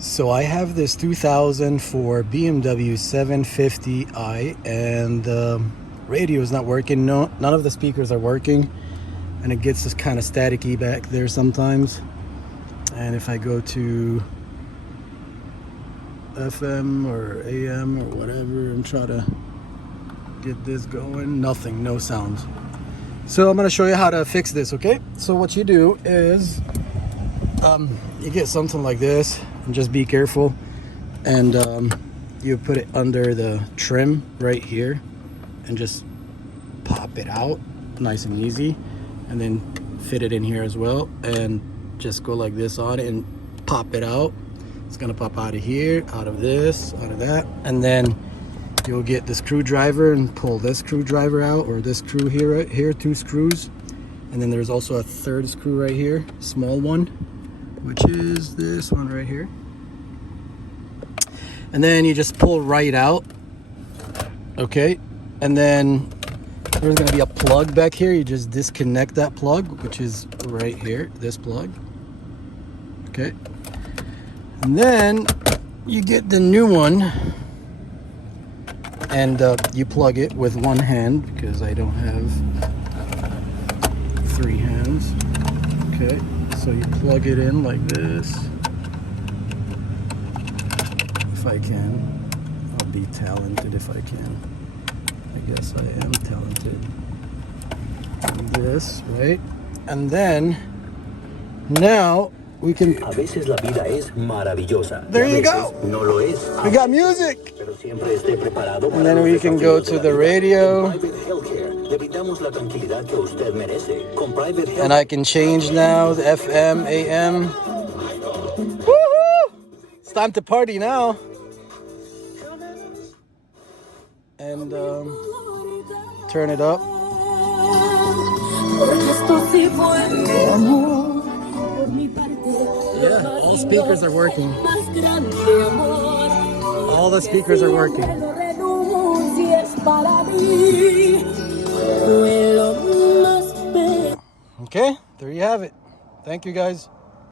So I have this 2004 BMW 750i, and the radio is not working. No, none of the speakers are working, and it gets this kind of staticky back there sometimes. And if I go to FM or AM or whatever and try to get this going, nothing, no sounds. So I'm going to show you how to fix this, okay? So what you do is you get something like this, and just be careful, and you put it under the trim right here and just pop it out nice and easy, and then fit it in here as well, and just go like this on it and pop it out. It's gonna pop out of here, out of this, out of that, and then you'll get the screwdriver and pull this screwdriver out, or this screw here, right here, 2 screws, and then there's also a 3rd screw right here, small one, which is this one right here. And then you just pull right out, okay? And then there's gonna be a plug back here. You just disconnect that plug, which is right here, this plug, okay? And then you get the new one, and you plug it with one hand, because I don't have 3 hands, okay? So you plug it in like this. If I can, I'll be talented if I can. I guess I am talented. And this, right? And then, now we can. A veces la vida es maravillosa. There you go. No lo es. We got music. Pero siempre esté preparado. And then we can go to the radio. And I can change now the FM, AM. Woohoo! It's time to party now. And turn it up. Yeah, all speakers are working. All the speakers are working. Okay, there you have it. Thank you, guys.